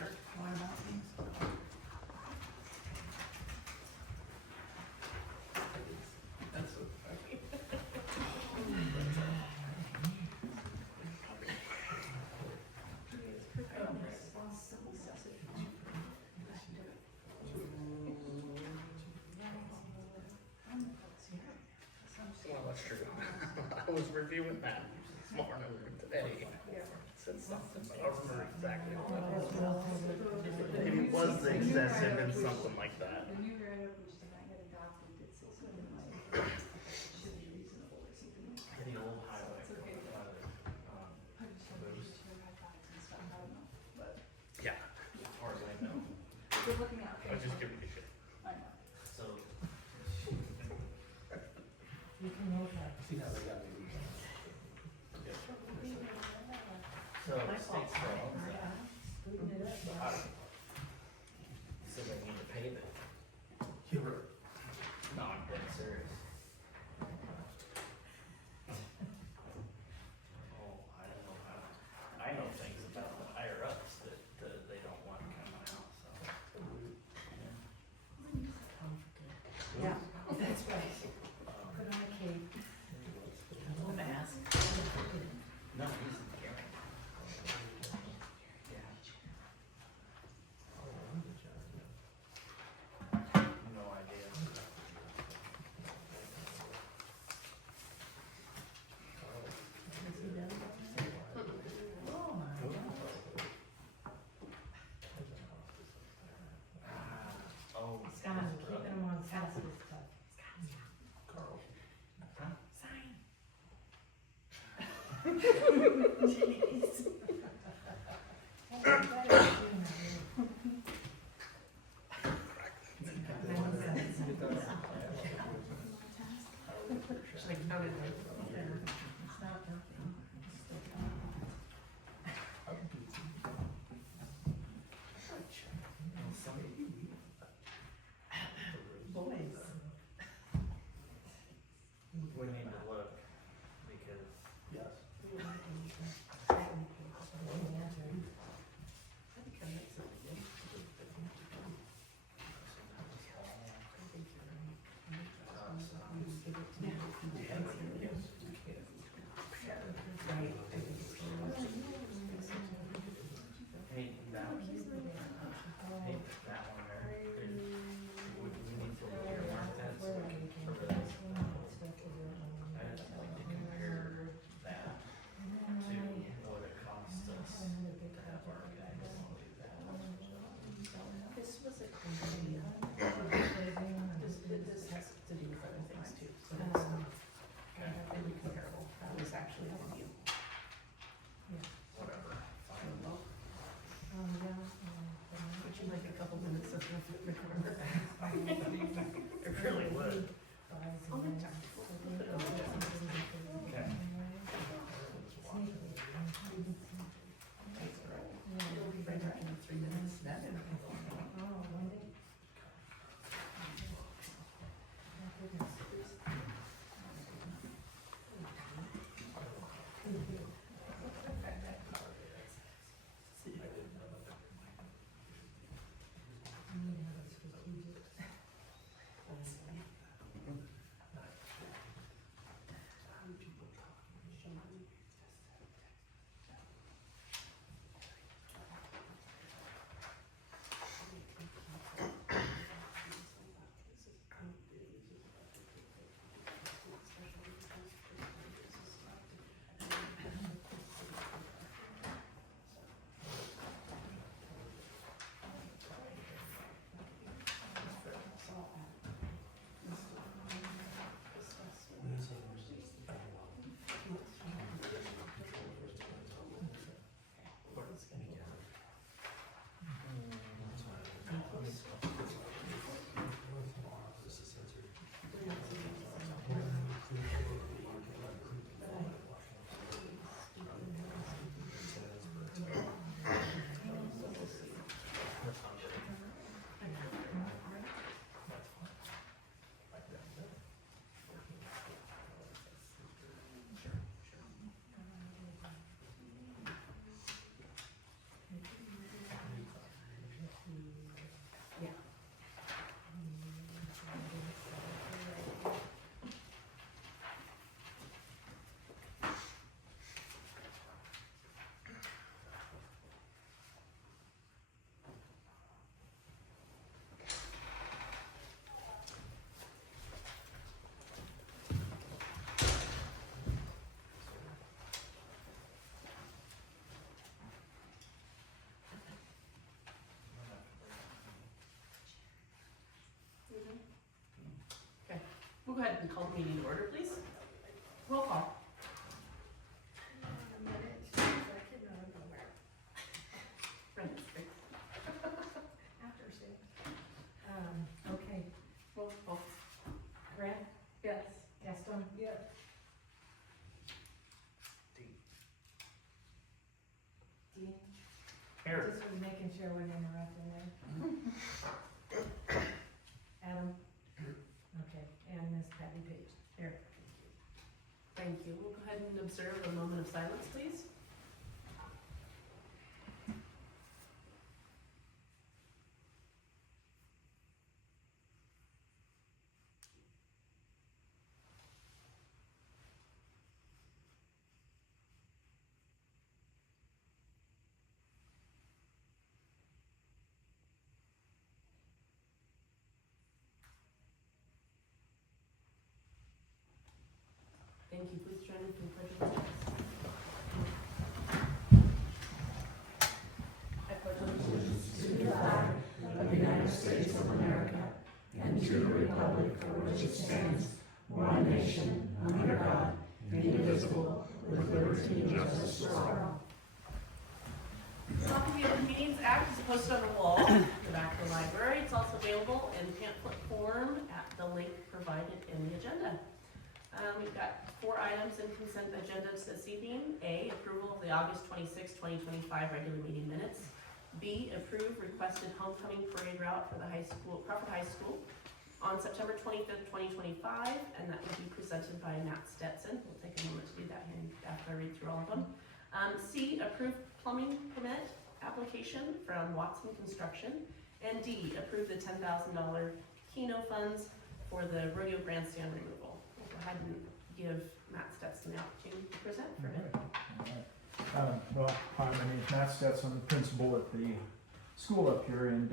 start going about things. That's so funny. Well, that's true. I was reviewing that this morning today. It said something, but I don't remember exactly what it was. Maybe it was the excessive and something like that. The new write-up, which did not get adopted, did say something like, should be reasonable or something like that. The old highway. It's okay. I just have to use your iPads and stuff, I don't know, but Yeah, as far as I know. we're looking at. I was just giving you shit. I know. So, You can move that. See how they got me. so state's law. Scooping it up. So they need to pay it. You were. No, I'm dead serious. Oh, I don't know how. I know things about the higher ups that they don't want coming out, so. Yeah, that's right. Put on a cape. A mask. No, he's in Gary. Yeah. No idea. Has he done that? Oh my God. Oh. Scott, keeping him on task is tough. Carl. Huh? Sign. Jeez. That's better than doing that, really. She's like, how did I? It's not working. Boys. We need to look, because Yes. I think I met somebody yesterday. Give it to me. Right. I think it's hey, that one there, we need to earmark that for this. I'd like to compare that to what it costs us to have our guys do that. This was a company, this has to do with other things too, so it's and be comparable, that was actually on you. Whatever, fine. Would you like a couple minutes of the recorder? It really would. I'll make time. Okay. You'll be right back in 3 minutes, that and go ahead and call the meeting to order, please. Roll call. Brenda, great. After 6. Okay, Roll call. Grant, Yes. Gaston. Yes. Dean. Here. Just was making sure we're interrupting there. Adam. Okay, and Miss Patty Page. Here. Thank you. We'll go ahead and observe a moment of silence, please. Thank you. Please join me for the pledge of allegiance. I pledge allegiance To the flag of the United States of America and to the republic for which it stands, one nation, under God, indivisible, with liberty and justice for all. A copy of the Meetings Act is posted on the wall in the back of the library. It's also available in pamphlet form at the link provided in the agenda. We've got 4 items in consent agenda this evening. A, approval of the August 26, 2025 regular meeting minutes. B, approve requested homecoming parade route for the high school, Crawford High School on September 25th, 2025, and that will be presented by Matt Stetson. We'll take a moment to do that here after I read through all of them. C, approve plumbing permit application from Watson Construction. And D, approve the $10,000 Keno funds for the rodeo grandstand removal. We'll go ahead and give Matt Stetson the opportunity to present for a minute. Well, hi, my name is Matt Stetson, I'm the principal at the school up here, and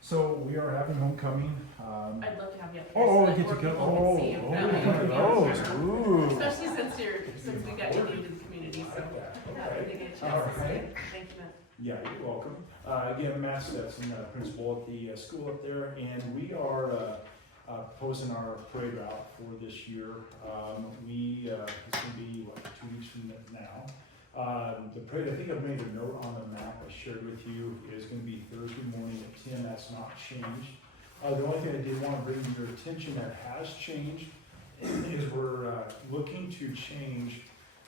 so we are having homecoming. I'd love to have you up here Oh, so that get more to go. people can see you. Oh, That way one of you can those. observe. Ooh. Especially since we got you new to the community, so happy to get a chance to see you. Thank you, Matt. Yeah, you're welcome. Again, Matt Stetson, principal at the school up there, and we are proposing our parade route for this year. It's going to be, 2 weeks from now. The parade, I think I've made a note on the map I shared with you, is going to be Thursday morning at 10. That's not changed. The only thing I did want to bring to your attention that has changed is we're looking to change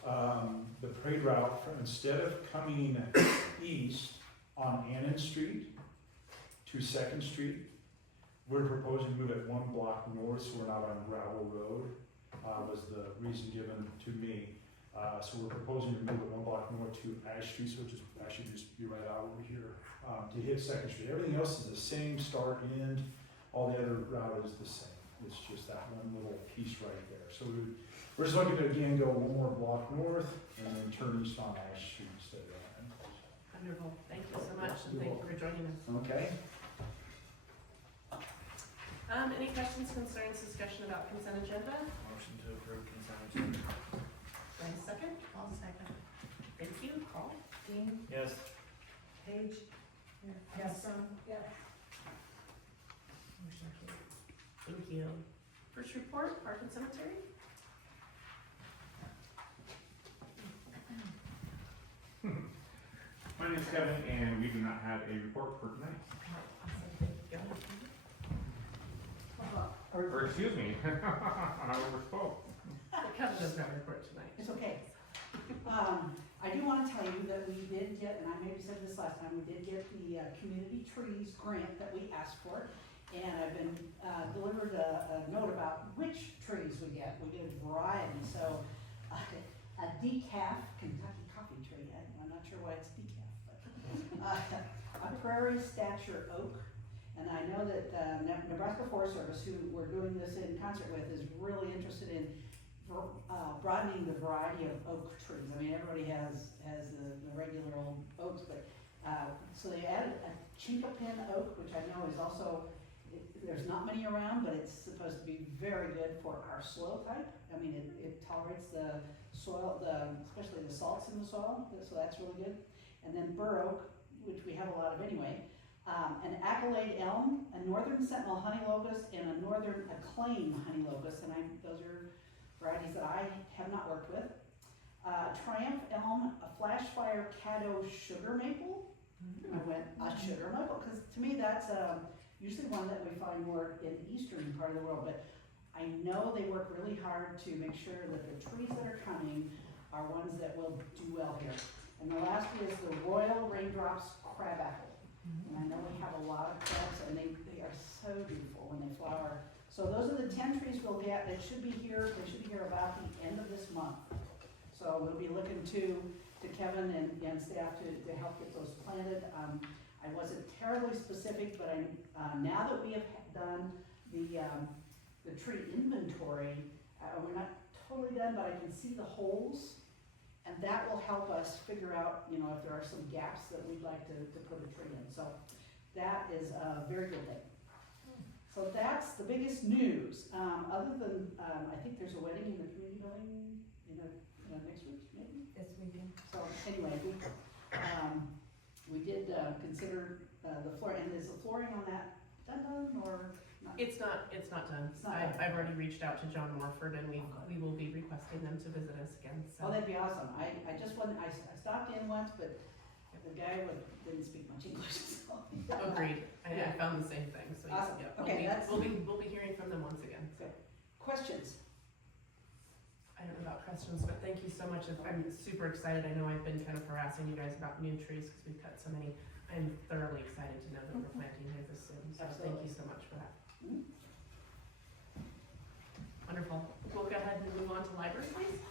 the parade route from, instead of coming east on Annan Street to 2nd Street, we're proposing to move it 1 block north so we're not on gravel road, was the reason given to me. So we're proposing to move it 1 block north to Ash Street, so just actually just be right out over here to hit 2nd Street. Everything else is the same, start, end. All the other route is the same. It's just that one little piece right there. So we're just looking to again go 1 more block north and then turn east on Ash Street instead of that. Wonderful. Thank you so much, and thank you for joining us. Okay. Any questions, concerns, discussion about consent agenda? Motion to approve consent agenda. Do I have a second? I'll second. Thank you. Call. Dean. Yes. Page. Gaston. Yes. Motion carried. Thank you. First report, Park and Cemetery. My name is Kevin, and we do not have a report for tonight. Or excuse me, I overspoke. Kevin does not report tonight. It's okay. I do want to tell you that we did get, and I maybe said this last time, we did get the community trees grant that we asked for. And I've been delivered a note about which trees we get. We get a variety. So a decaf Kentucky coffee tree. I'm not sure why it's decaf, but a prairie stature oak. And I know that Nebraska Forest Service, who we're doing this in concert with, is really interested in broadening the variety of oak trees. I mean, everybody has the regular old oaks, but so they added a chinkapin oak, which I know is also, there's not many around, but it's supposed to be very good for our soil type. I mean, it tolerates the soil, especially the salts in the soil, so that's really good. And then bur oak, which we have a lot of anyway. an accolade elm, a northern sentinel honey locust, and a northern acclaim honey locust, and those are varieties that I have not worked with. Triumph elm, a flash fire caddo sugar maple. I went, a sugar maple, because to me that's usually one that we find more in the eastern part of the world, but I know they work really hard to make sure that the trees that are coming are ones that will do well here. And the last is the Royal Raindrops crabapple. And I know we have a lot of crabs, and they are so beautiful when they flower. So those are the 10 trees we'll get. They should be here about the end of this month. So we'll be looking to Kevin and staff to help get those planted. I wasn't terribly specific, but now that we have done the tree inventory, we're not totally done, but I can see the holes, and that will help us figure out, if there are some gaps that we'd like to put a tree in. So that is a very good thing. So that's the biggest news. Other than, I think there's a wedding in the community building next week, maybe? This weekend. So anyway, we did consider the floor, and is the flooring on that done or not? It's not done. It's not done. I've already reached out to John Morford, and we will be requesting them to visit us again, so. Oh, that'd be awesome. I just wasn't, I stopped in once, but the guy didn't speak much English, so. Agreed. I found the same thing, so yeah. Awesome. Yeah, Okay, we'll be hearing from them once again, so. Good. Questions? I don't know about questions, but thank you so much. I'm super excited. I know I've been kind of harassing you guys about new trees because we've cut so many. I'm thoroughly excited to know that we're planting here this soon, so thank you so much for that. Mm-hmm. Wonderful. We'll go ahead and move on to library, please.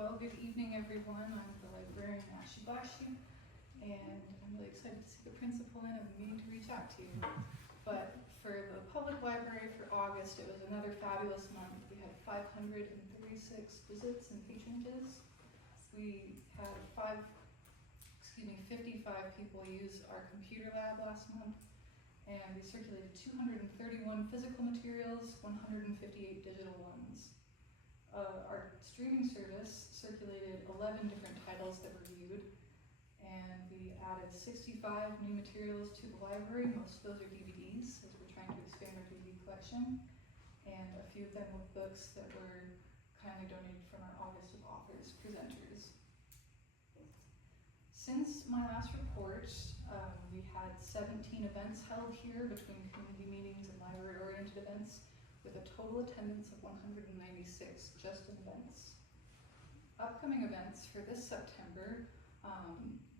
Well, good evening, everyone. I'm the librarian at Shibashi, and I'm really excited to see the principal in. I've been meaning to reach out to you. But for the public library for August, it was another fabulous month. We had 536 visits and patronages. We had 55 people use our computer lab last month, and we circulated 231 physical materials, 158 digital ones. Our streaming service circulated 11 different titles that were viewed, and we added 65 new materials to the library. Most of those are DVDs, as we're trying to expand our DVD collection, and a few of them were books that were kindly donated from our August of Authors presenters. Since my last report, we had 17 events held here between community meetings and library-oriented events, with a total attendance of 196 just in events. Upcoming events for this September,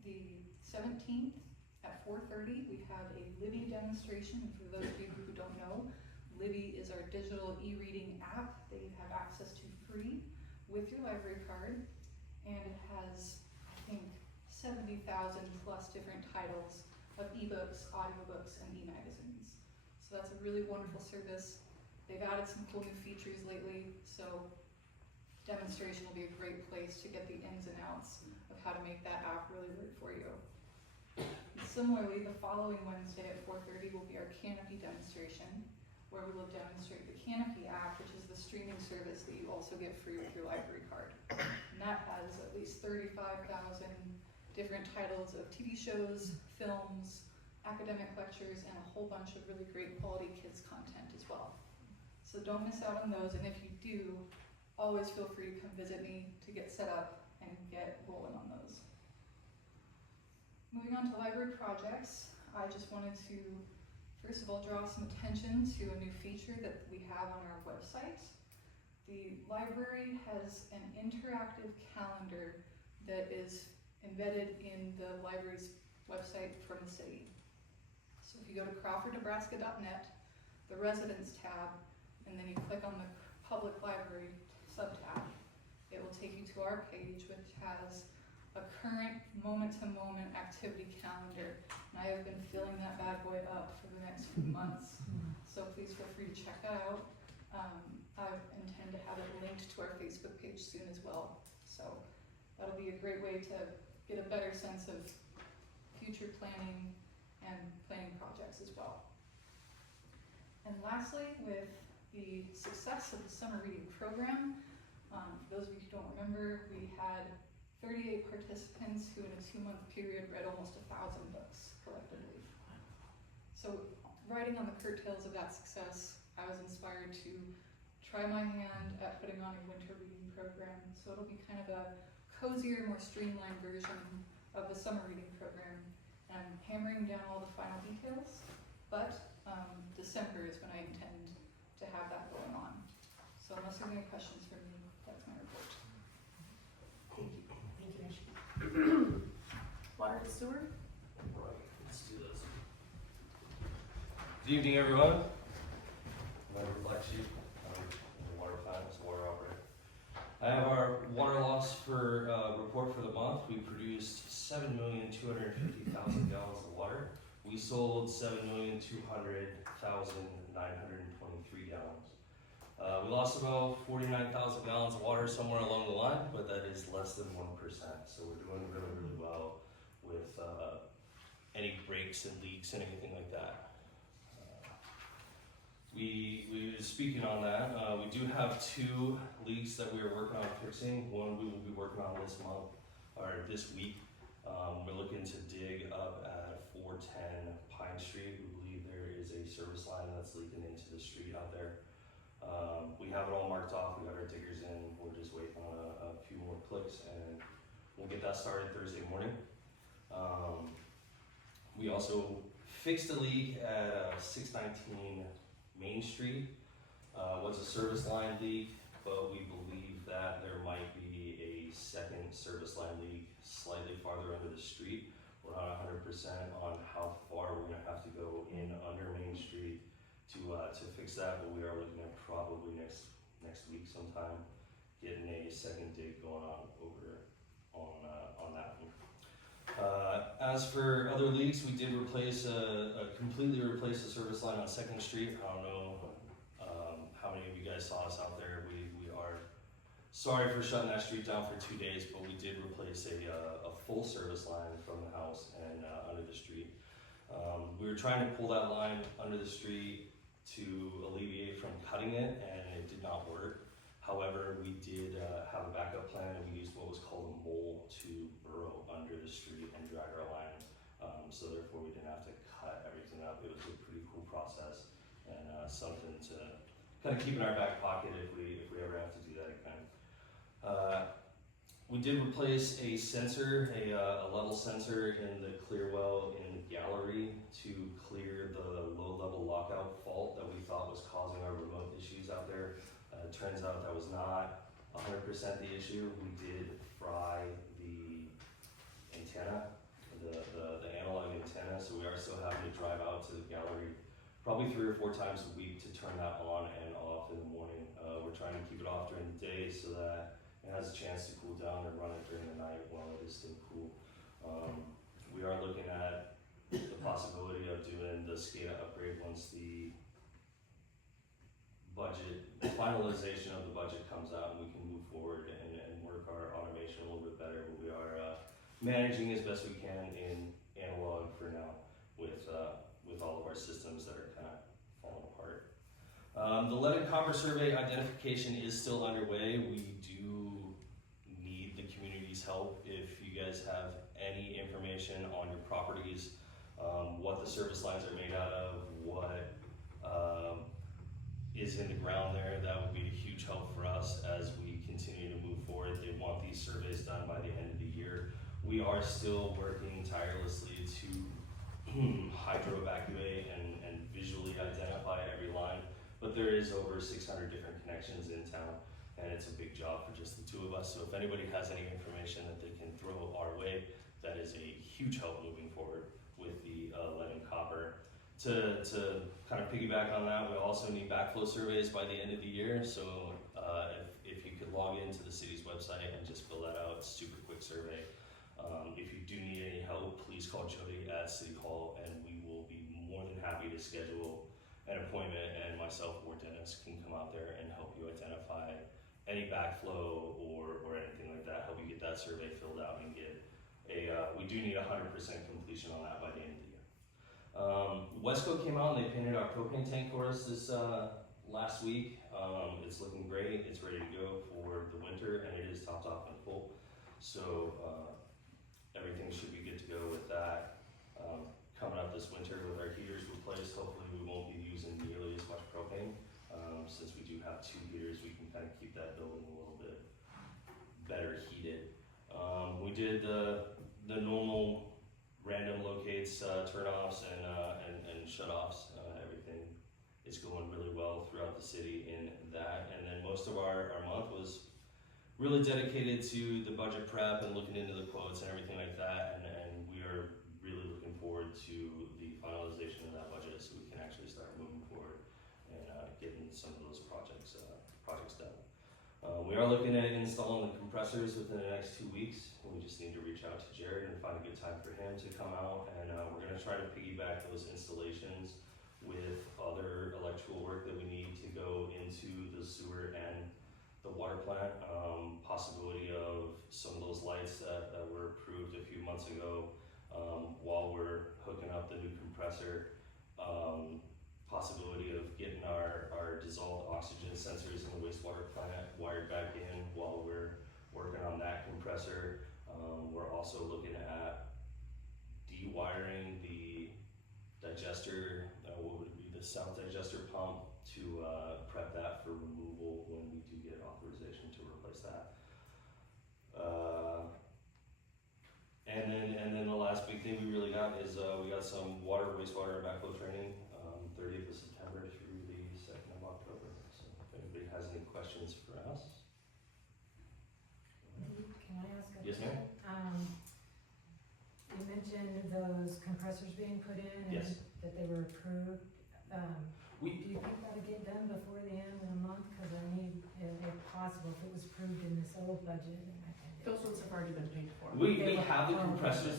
the 17th at 4:30, we have a Libby demonstration. And for those of you who don't know, Libby is our digital e-reading app that you have access to free with your library card, and it has, I think, 70,000 plus different titles of ebooks, audiobooks, and e-magazines. So that's a really wonderful service. They've added some cool new features lately, so demonstration will be a great place to get the ins and outs of how to make that app really work for you. And similarly, the following Wednesday at 4:30 will be our Canopy demonstration, where we will demonstrate the Canopy app, which is the streaming service that you also get free with your library card. And that has at least 35,000 different titles of TV shows, films, academic lectures, and a whole bunch of really great quality kids content as well. So don't miss out on those, and if you do, always feel free to come visit me to get set up and get rolling on those. Moving on to library projects, I just wanted to first of all draw some attention to a new feature that we have on our website. The library has an interactive calendar that is embedded in the library's website from the city. So if you go to crawfordnebraska.net, the residents tab, and then you click on the public library sub-tab, it will take you to our page, which has a current moment-to-moment activity calendar. And I have been filling that bad boy up for the next few months. So please feel free to check that out. I intend to have it linked to our Facebook page soon as well. So that'll be a great way to get a better sense of future planning and planning projects as well. And lastly, with the success of the summer reading program, Those of you who don't remember, we had 38 participants who in a 2-month period read almost 1,000 books collectively. So riding on the coattails of that success, I was inspired to try my hand at putting on a winter reading program. So it'll be kind of a cozier, more streamlined version of the summer reading program. And I'm hammering down all the final details, but December is when I intend to have that going on. So unless there's any questions for me, that's my report. Thank you, Ashley. Water and sewer? Right, let's do this. Good evening, everyone. My name is Lexi. I'm the water plant, water operator. I have our water loss for report for the month. We produced 7,250,000 gallons of water. We sold 7,200,923 gallons. We lost about 49,000 gallons of water somewhere along the line, but that is less than 1%. So we're doing really, really well with any breaks and leaks and anything like that. We speaking on that, we do have 2 leaks that we are working on fixing. One we will be working on this month, or this week. We're looking to dig up at 410 Pine Street. We believe there is a service line that's leaking into the street out there. We have it all marked off, we got our diggers in, we're just waiting on a few more clicks and we'll get that started Thursday morning. We also fixed a leak at 619 Main Street. Was a service line leak, but we believe that there might be a second service line leak slightly farther under the street. We're not 100% on how far we're gonna have to go in under Main Street to fix that, but we are looking at probably next week sometime getting a second dig going on over on that one. As for other leaks, we did completely replace the service line on 2nd Street. I don't know how many of you guys saw us out there. We are sorry for shutting that street down for 2 days, but we did replace a full service line from the house and under the street. We were trying to pull that line under the street to alleviate from cutting it, and it did not work. However, we did have a backup plan, and we used what was called a mole to burrow under the street and drag our line. So therefore, we didn't have to cut everything up. It was a pretty cool process, and something to kind of keep in our back pocket if we ever have to do that again. We did replace a sensor, a level sensor in the clear well in the gallery to clear the low-level lockout fault that we thought was causing our remote issues out there. It turns out that was not 100% the issue. We did fry the antenna, the analog antenna, so we are still having to drive out to the gallery probably 3 or 4 times a week to turn that on and off in the morning. We're trying to keep it off during the day so that it has a chance to cool down and run it during the night while it is still cool. We are looking at the possibility of doing the SCADA upgrade once the finalization of the budget comes out and we can move forward and work our automation a little bit better. But we are managing as best we can in analog for now with all of our systems that are kind of falling apart. The lead and copper survey identification is still underway. We do need the community's help. If you guys have any information on your properties, what the service lines are made out of, what is in the ground there, that would be a huge help for us as we continue to move forward. They want these surveys done by the end of the year. We are still working tirelessly to hydro evacuate and visually identify every line, but there is over 600 different connections in town, and it's a big job for just the 2 of us. So if anybody has any information that they can throw our way, that is a huge help moving forward with the lead and copper. To kind of piggyback on that, we also need backflow surveys by the end of the year. So if you could log into the city's website and just fill that out, it's a super quick survey. If you do need any help, please call Jody at City Hall, and we will be more than happy to schedule an appointment, and myself or Dennis can come out there and help you identify any backflow or anything like that, help you get that survey filled out and get we do need 100% completion on that by the end of the year. Wesco came out and they painted our propane tank for us this last week. It's looking great. It's ready to go for the winter, and it is topped off and full. So everything should be good to go with that. Coming up this winter with our heaters replaced, hopefully we won't be using nearly as much propane. Since we do have 2 heaters, we can kind of keep that building a little bit better heated. We did the normal random locates, turn-offs, and shut-offs. Everything is going really well throughout the city in that. And then most of our month was really dedicated to the budget prep and looking into the quotes and everything like that. And we are really looking forward to the finalization of that budget so we can actually start moving forward and getting some of those projects done. We are looking at installing the compressors within the next 2 weeks. We just need to reach out to Jared and find a good time for him to come out, and we're going to try to piggyback those installations with other electrical work that we need to go into the sewer and the water plant. Possibility of some of those lights that were approved a few months ago while we're hooking up the new compressor. Possibility of getting our dissolved oxygen sensors in the wastewater plant wired back in while we're working on that compressor. We're also looking at dewiring the digester, what would be the south digester pump, to prep that for removal when we do get authorization to replace that. And then the last big thing we really got is we got some wastewater and backflow training, 30th of September through the 2nd of October. So if anybody has any questions for us. Can I ask a Yes, question? ma'am. You mentioned those compressors being put in and Yes. that they were approved. Do We, you think that'll get done before the end of the month? Cause I need, if possible, if it was approved in this old budget, then I can. Those ones have already been paid for. we have the compressors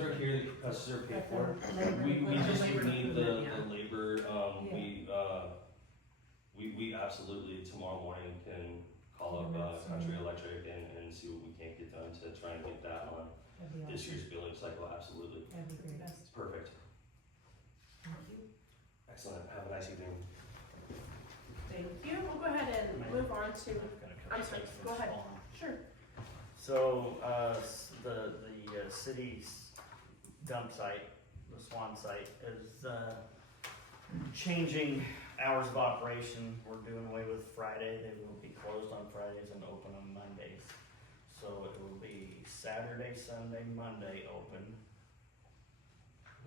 are here, the compressors are paid for. We just Labor need improvement, the labor, Yeah. we absolutely tomorrow morning can call up Country Electric and see what we can't get done to try and get that on That'd be this awesome. year's billing cycle. Absolutely. That'd be great. Best. Perfect. Thank you. Excellent. Have a nice evening. Thank you. We'll go ahead and move on to, I'm sorry, go ahead. Sure. So, the city's dump site, the Swan site, is changing hours of operation. We're doing away with Friday. They will be closed on Fridays and open on Mondays. So it will be Saturday, Sunday, Monday open,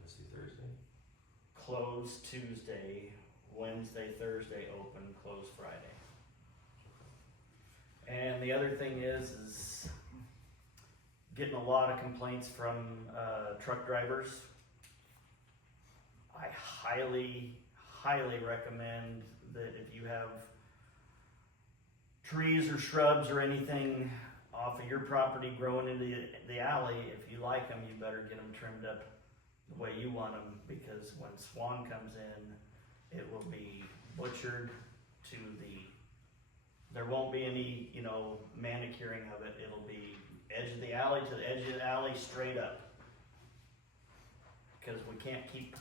Let's see, Thursday. closed Tuesday, Wednesday, Thursday open, closed Friday. And the other thing is getting a lot of complaints from truck drivers. I highly recommend that if you have trees or shrubs or anything off of your property growing into the alley, if you like them, you better get them trimmed up the way you want them, because when Swan comes in, it will be butchered to there won't be any, manicuring of it. It'll be edge of the alley to the edge of the alley, straight up. Because we can't keep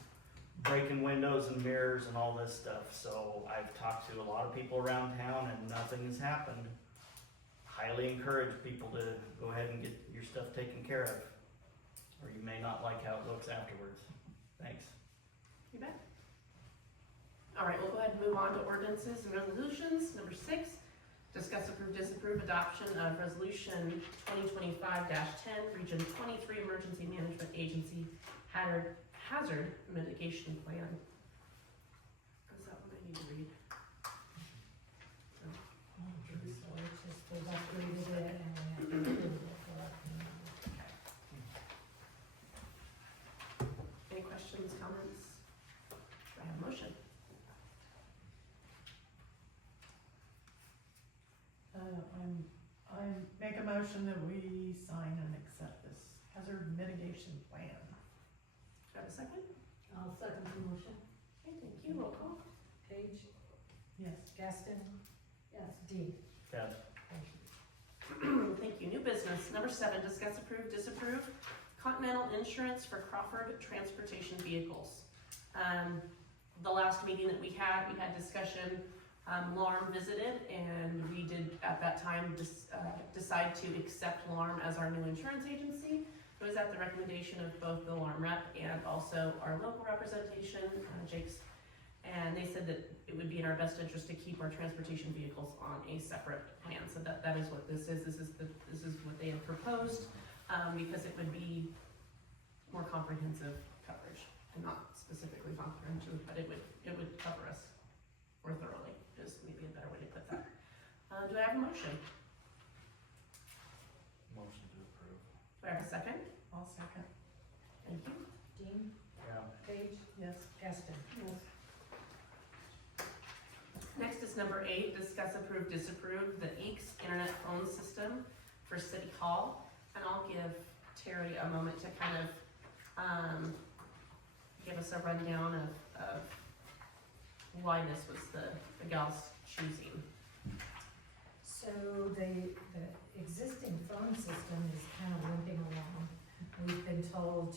breaking windows and mirrors and all this stuff. So I've talked to a lot of people around town and nothing has happened. Highly encourage people to go ahead and get your stuff taken care of, or you may not like how it looks afterwards. Thanks. You bet. All right, we'll go ahead and move on to ordinances and resolutions. Number 6, discuss, approve, disapprove adoption of resolution 2025-10, Region 23 Emergency Management Agency Hazard Mitigation Plan. Is that what I need to read? So it's just, they've upgraded it and we have to approve it for our community. Any questions, comments? Do I have a motion? I make a motion that we sign and accept this hazard mitigation plan. Do I have a second? I'll second the motion. Okay, thank you. Roll call. Page? Yes. Gaston? Yes. Dean? Yeah. Thank you. Thank you. New business. Number 7, discuss, approve, disapprove Continental Insurance for Crawford Transportation Vehicles. The last meeting that we had discussion LARM visited, and we did at that time decide to accept LARM as our new insurance agency. It was at the recommendation of both the LARM rep and also our local representation, Jake's. And they said that it would be in our best interest to keep our transportation vehicles on a separate plan. So that is what this is. This is what they had proposed, because it would be more comprehensive coverage, and not specifically comprehensive, but it would cover us more thoroughly. Is maybe a better way to put that. Do I have a motion? Motion to approve. Do I have a second? I'll second. Thank you. Dean, Yeah. Paige, Yes. Gaston. Yes. Next is number 8, discuss, approve, disapprove the EECS internet phone system for City Hall. And I'll give Terry a moment to kind of give us a rundown of why this was the gal's choosing. So the existing phone system is kind of limping along. We've been told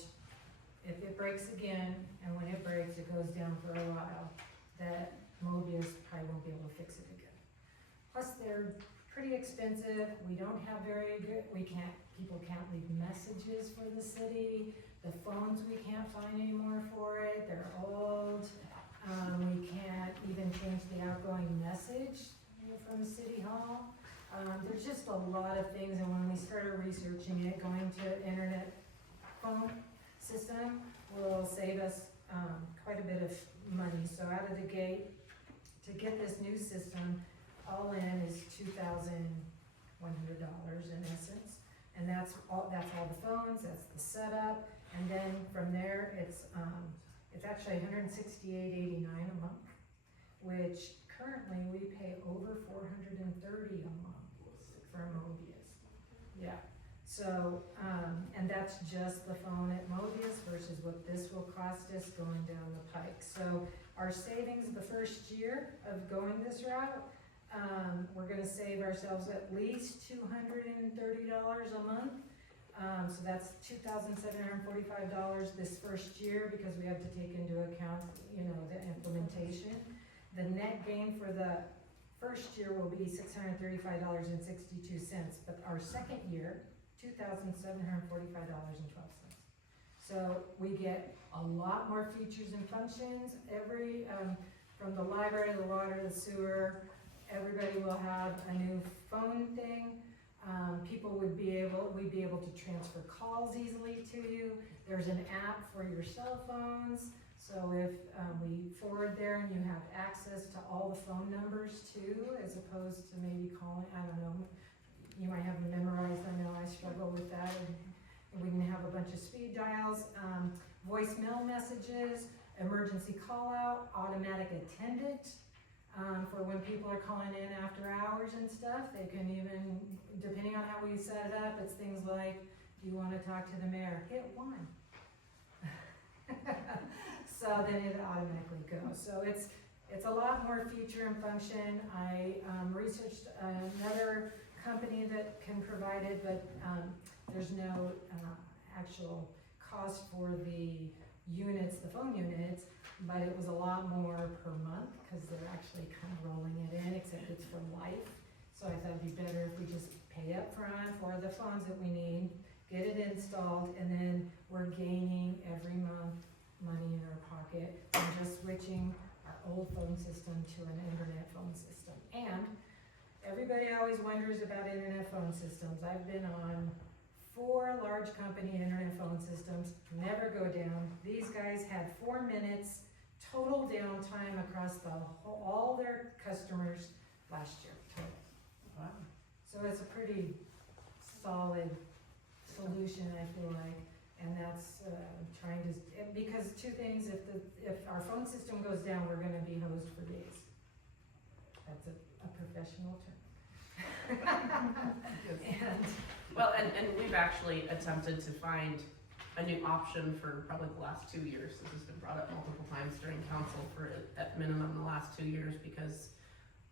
if it breaks again, and when it breaks, it goes down for a while, that Mobius probably won't be able to fix it again. Plus, they're pretty expensive. We don't have very good, people can't leave messages for the city. The phones we can't find anymore for it. They're old. We can't even change the outgoing message from City Hall. There's just a lot of things, and when we started researching it, going to internet phone system will save us quite a bit of money. So out of the gate, to get this new system, all in is $2,100 in essence, and that's all the phones, that's the setup, and then from there it's actually $168.89 a month, which currently we pay over $430 a month for Mobius. Yeah. So, and that's just the phone at Mobius versus what this will cost us going down the pike. So our savings the first year of going this route, we're gonna save ourselves at least $230 a month. So that's $2,745 this first year, because we have to take into account, the implementation. The net gain for the first year will be $635.62, but our second year, $2,745.12. So we get a lot more features and functions. From the library, the water, the sewer, everybody will have a new phone thing. We'd be able to transfer calls easily to you. There's an app for your cell phones. So if we forward there and you have access to all the phone numbers too, as opposed to maybe calling, I don't know, you might have them memorized. I know I struggle with that. And we can have a bunch of speed dials, voicemail messages, emergency call out, automatic attendant, for when people are calling in after hours and stuff. They can even, depending on how we set it up, it's things like, do you want to talk to the mayor? Hit 1. So then it automatically goes. So it's a lot more feature and function. I researched another company that can provide it, but there's no actual cost for the units, the phone units, but it was a lot more per month because they're actually kind of rolling it in, except it's for life. So I thought it'd be better if we just pay up front for the phones that we need, get it installed, and then we're gaining every month money in our pocket and just switching our old phone system to an internet phone system. And everybody always wonders about internet phone systems. I've been on 4 large company internet phone systems, never go down. These guys had 4 minutes total downtime across all their customers last year total. Wow. So it's a pretty solid solution, I feel like, and that's trying to, because 2 things, if our phone system goes down, we're gonna be hosed for days. That's a professional term. And we've actually attempted to find a new option for probably the last 2 years. This has been brought up multiple times during council for at minimum the last 2 years, because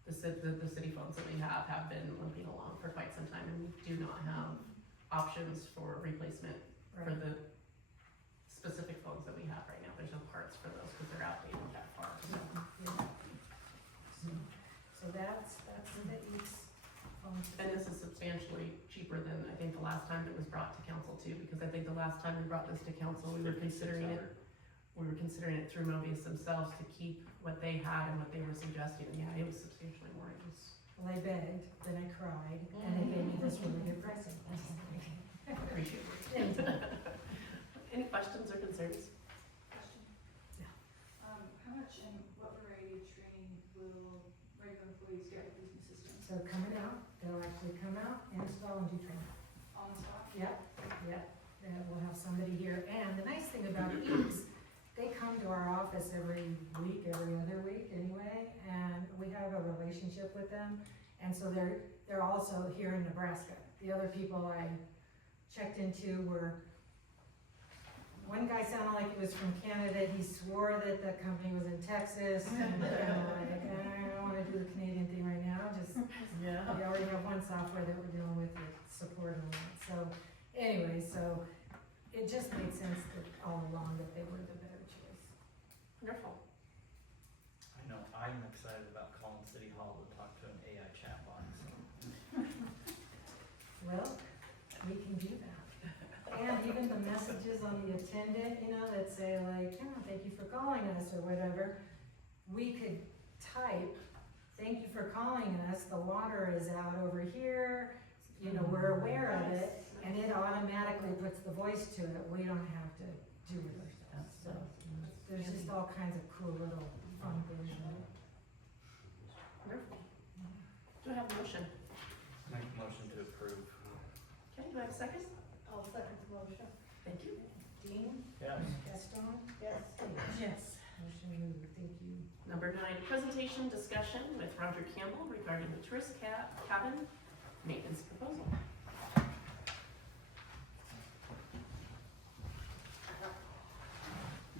the city phones that we have been limping along for quite some time, and we do not have options for replacement for the specific phones that we have right now. There's no parts for those because they're outdated that far. So. that's the Eats phone And system. this is substantially cheaper than, I think, the last time it was brought to council too, because I think the last time we brought this to council, we were considering it through Mobius themselves to keep what they had and what they were suggesting, and yeah, it was substantially more, it was. Well, I begged, then I cried, and they gave me this really good pricing. Appreciate Thank you. it. Any questions or concerns? Question. Yeah. How much and what variety of training will regular employees get with these new systems? So coming out, they'll actually come out, install and do training. On the spot? Yep, and we'll have somebody here, and the nice thing about Eats, they come to our office every week, every other week anyway, and we have a relationship with them, and so they're also here in Nebraska. The other people I checked into were, one guy sounded like he was from Canada, he swore that the company was in Texas, and like, I don't wanna do the Canadian thing right now, just, Yeah. we already have one software that we're dealing with support and all that, so, anyway, so, it just made sense that all along that they were the better choice. Wonderful. I know, I'm excited about calling City Hall to talk to an AI chatbot, so. Well, we can do that. And even the messages on the attendant, you know, that say like, oh, thank you for calling us or whatever, we could type, thank you for calling us, the water is out over here, you know, we're aware of it, and it automatically puts the voice to it, we don't have to do it ourselves, so. There's just all kinds of cool little fun things in it. Wonderful. Do I have a motion? Make a motion to approve. Okay, do I have a second? I'll second the motion. Thank you. Dean? Yes. Gaston? Yes. Yes. Motion moved, thank you. Number 9, presentation discussion with Roger Campbell regarding the tourist cabin maintenance proposal.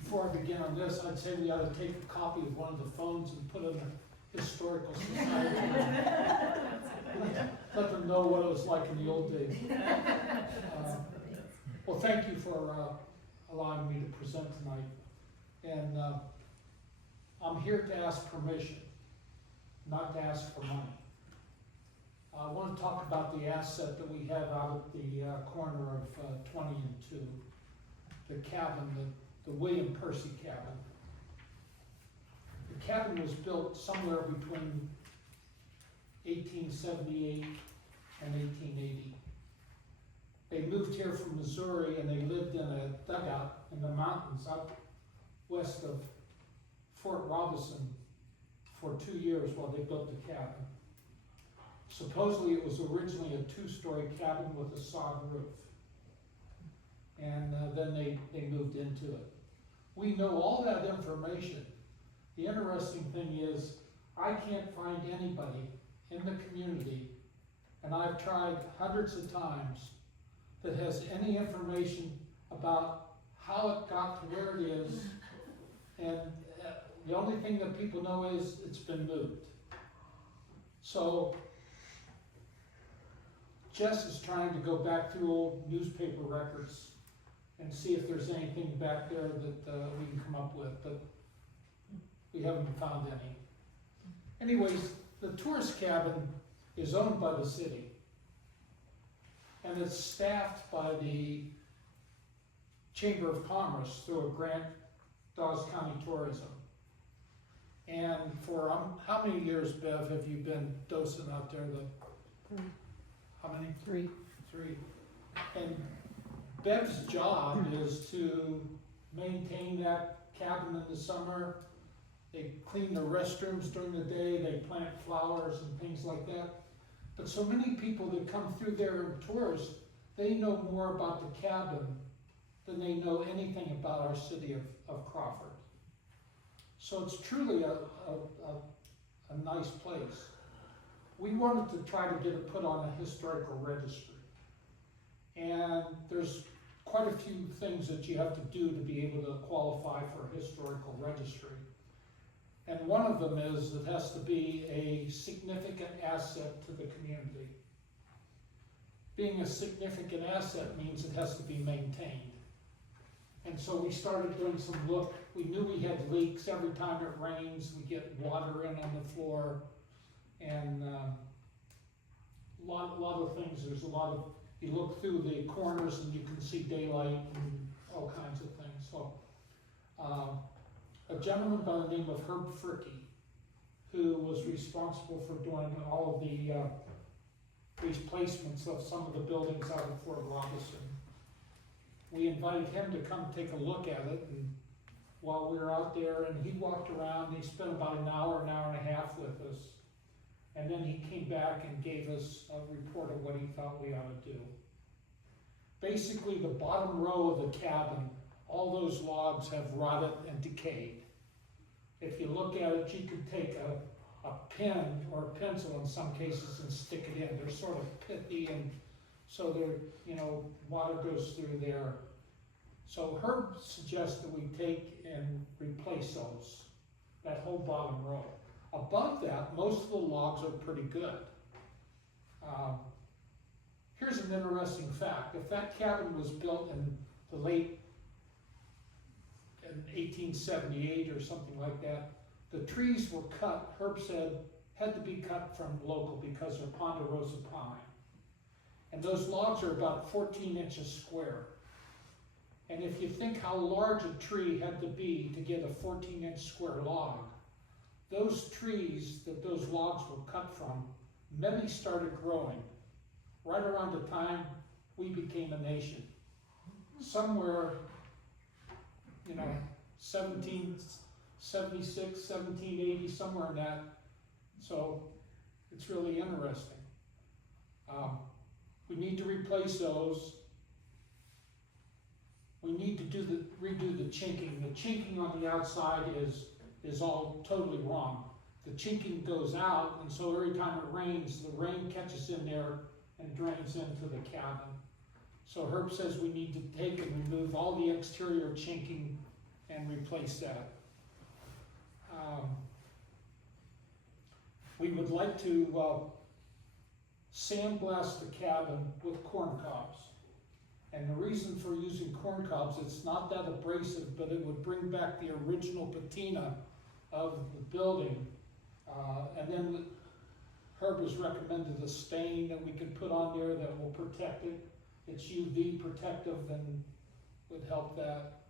Before I begin on this, I'd say we ought to take a copy of one of the phones and put it in the historical society. Let them know what it was like in the old days. Well, thank you for allowing me to present tonight. And I'm here to ask permission, not to ask for money. I want to talk about the asset that we have out at the corner of 20 and 2, the cabin, the William Percy cabin. The cabin was built somewhere between 1878 and 1880. They moved here from Missouri and they lived in a dugout in the mountains up west of Fort Robinson for 2 years while they built the cabin. Supposedly it was originally a 2-story cabin with a sod roof. And then they moved into it. We know all that information. The interesting thing is, I can't find anybody in the community, and I've tried hundreds of times, that has any information about how it got to where it is, and the only thing that people know is it's been moved. So, Jess is trying to go back through old newspaper records and see if there's anything back there that we can come up with, but we haven't found any. Anyways, the tourist cabin is owned by the city, and it's staffed by the Chamber of Commerce through a grant, Dawes County Tourism. And for how many years, Bev, have you been docent out there? How many? 3. 3. And Bev's job is to maintain that cabin in the summer. They clean the restrooms during the day, they plant flowers and things like that. But so many people that come through there and tourists, they know more about the cabin than they know anything about our city of Crawford. So it's truly a nice place. We wanted to try to get it put on a historical registry. And there's quite a few things that you have to do to be able to qualify for a historical registry. And one of them is it has to be a significant asset to the community. Being a significant asset means it has to be maintained. And so we started doing some look. We knew we had leaks. Every time it rains, we get water in on the floor. And, lot of things, there's a lot of, you look through the corners and you can see daylight and all kinds of things, so. A gentleman by the name of Herb Fricky, who was responsible for doing all of the, replacements of some of the buildings out of Fort Robinson. We invited him to come take a look at it, and while we were out there, and he walked around, he spent about an hour and a half with us. And then he came back and gave us a report of what he thought we ought to do. Basically, the bottom row of the cabin, all those logs have rotted and decayed. If you look at it, you could take a pen or a pencil in some cases and stick it in. They're sort of pithy, and so they're, water goes through there. So Herb suggests that we take and replace those, that whole bottom row. Above that, most of the logs are pretty good. Here's an interesting fact. If that cabin was built in the late in 1878 or something like that, the trees were cut, Herb said, had to be cut from local because they're ponderosa pine. And those logs are about 14 inches square. And if you think how large a tree had to be to get a 14-inch square log, those trees that those logs were cut from, many started growing right around the time we became a nation. Somewhere, 1776, 1780, somewhere in that. So it's really interesting. We need to replace those. We need to redo the chinking. The chinking on the outside is all totally wrong. The chinking goes out, and so every time it rains, the rain catches in there and drains into the cabin. So Herb says we need to take and remove all the exterior chinking and replace that. We would like to sandblast the cabin with corn cobs. And the reason for using corn cobs, it's not that abrasive, but it would bring back the original patina of the building. And then Herb has recommended a stain that we can put on there that will protect it. It's UV protective and would help that.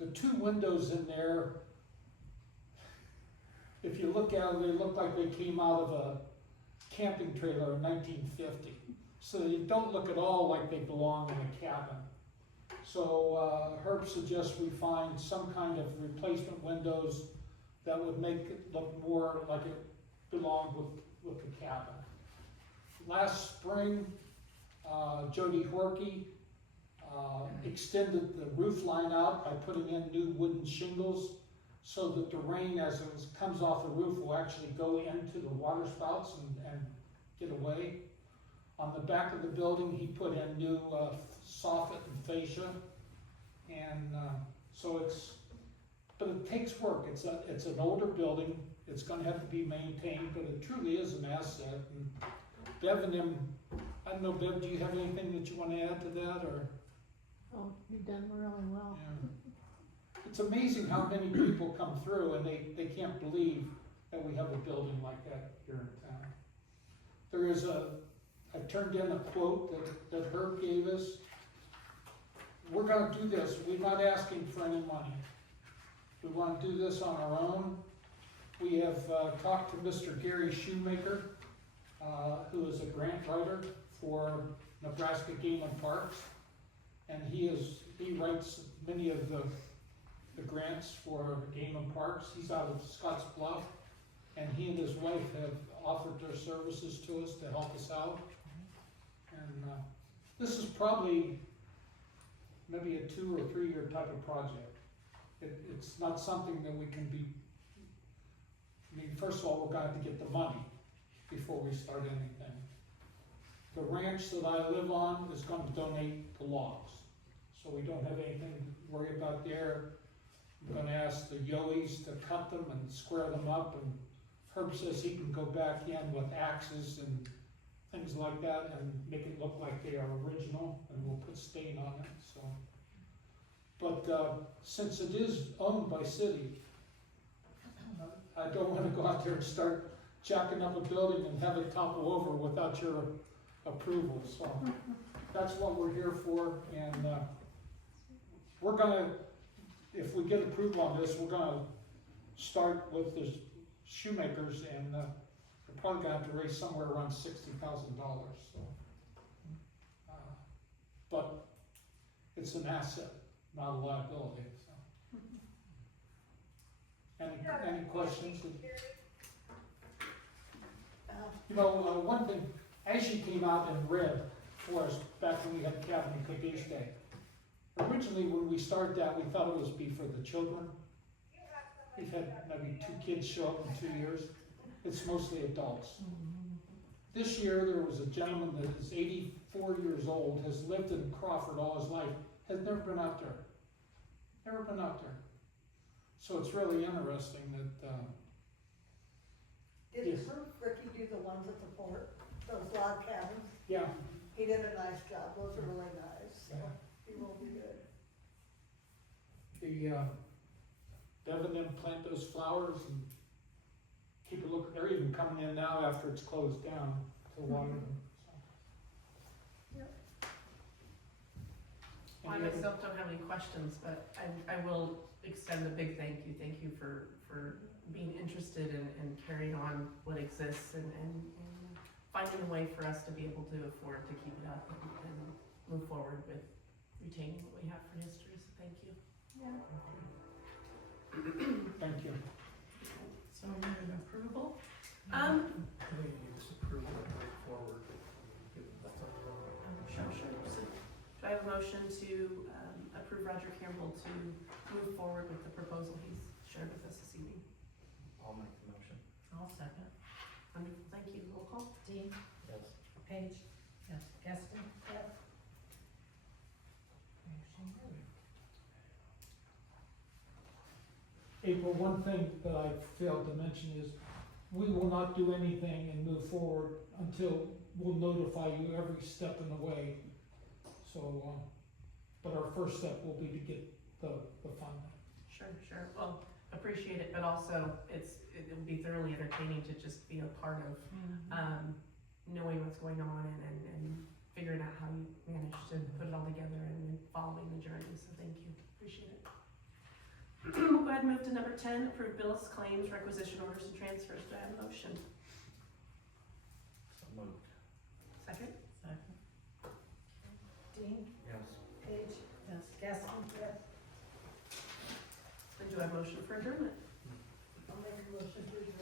The two windows in there, if you look at them, they look like they came out of a camping trailer in 1950. So they don't look at all like they belong in a cabin. So Herb suggests we find some kind of replacement windows that would make it look more like it belonged with the cabin. Last spring, Jody Horkey extended the roof line out by putting in new wooden shingles so that the rain, as it comes off the roof, will actually go into the water spouts and get away. On the back of the building, he put in new soffit and fascia, and but it takes work. It's an older building. It's going to have to be maintained, but it truly is an asset. And Bev and them, I don't know, Bev, do you have anything that you want to add to that, or? Oh, you've done really well. Yeah. It's amazing how many people come through and they can't believe that we have a building like that here in town. There is I turned in a quote that Herb gave us. We're going to do this. We're not asking for any money. We want to do this on our own. We have talked to Mr. Gary Shoemaker, who is a grant writer for Nebraska Game and Parks, and he writes many of the grants for Game and Parks. He's out of Scotts Bluff, and he and his wife have offered their services to us to help us out. And this is probably maybe a 2 or 3 year type of project. It's not something that we can be, first of all, we're going to have to get the money before we start anything. The ranch that I live on is going to donate the logs, so we don't have anything to worry about there. I'm going to ask the Yoes to cut them and square them up, and Herb says he can go back in with axes and things like that and make it look like they are original, and we'll put stain on it. So, but since it is owned by city, I don't want to go out there and start jacking up a building and have it topple over without your approval, so that's what we're here for, and, we're gonna, if we get approval on this, we're gonna start with the shoemakers, and, we're probably gonna have to raise somewhere around $60,000, so. But it's an asset, not a liability, so. Any questions? You know, one thing, as you came out and read for us back when we had Cabin Cookies Day, originally when we started that, we thought it was be for the children. We've had maybe 2 kids show up in 2 years. It's mostly adults. This year, there was a gentleman that is 84 years old, has lived in Crawford all his life, has never been out there. Never been out there. So it's really interesting that, Did Yes. Ricky do the ones at the fort, those log cabins? yeah, He did a nice job, those are really nice, so Yeah. he will be good. Devin them plant those flowers and keep it looking, they're even coming in now after it's closed down to water them, so. I Any other- myself don't have any questions, but I will extend a big thank you. Thank you for being interested in carrying on what exists and finding a way for us to be able to afford to keep it up and move forward with retaining what we have for history, so thank you. Thank you. So we need an approval? It's approval going forward. Sure. So, do I have a motion to approve Roger Campbell to move forward with the proposal he's shared with us this evening? I'll make the motion. I'll second. Wonderful, thank you. Roll call? Dean? Yes. Page? Yes. Gaston? Yes. Motion carried. April, one thing that I failed to mention is, we will not do anything and move forward until we'll notify you every step in the way. So, but our first step will be to get the funding. Sure. Well, appreciate it, but also it would be thoroughly entertaining to just be a part of knowing what's going on and figuring out how you manage to put it all together and following the journey. So thank you. Appreciate it. We'll go ahead and move to number 10, approve bills, claims, requisition orders, and transfers. Do I have a motion? So moved. Second? Second. Dean? Yes. Page? Yes. Gaston? Yes. And do I have a motion for adjournment? I'll make a motion to adjourn.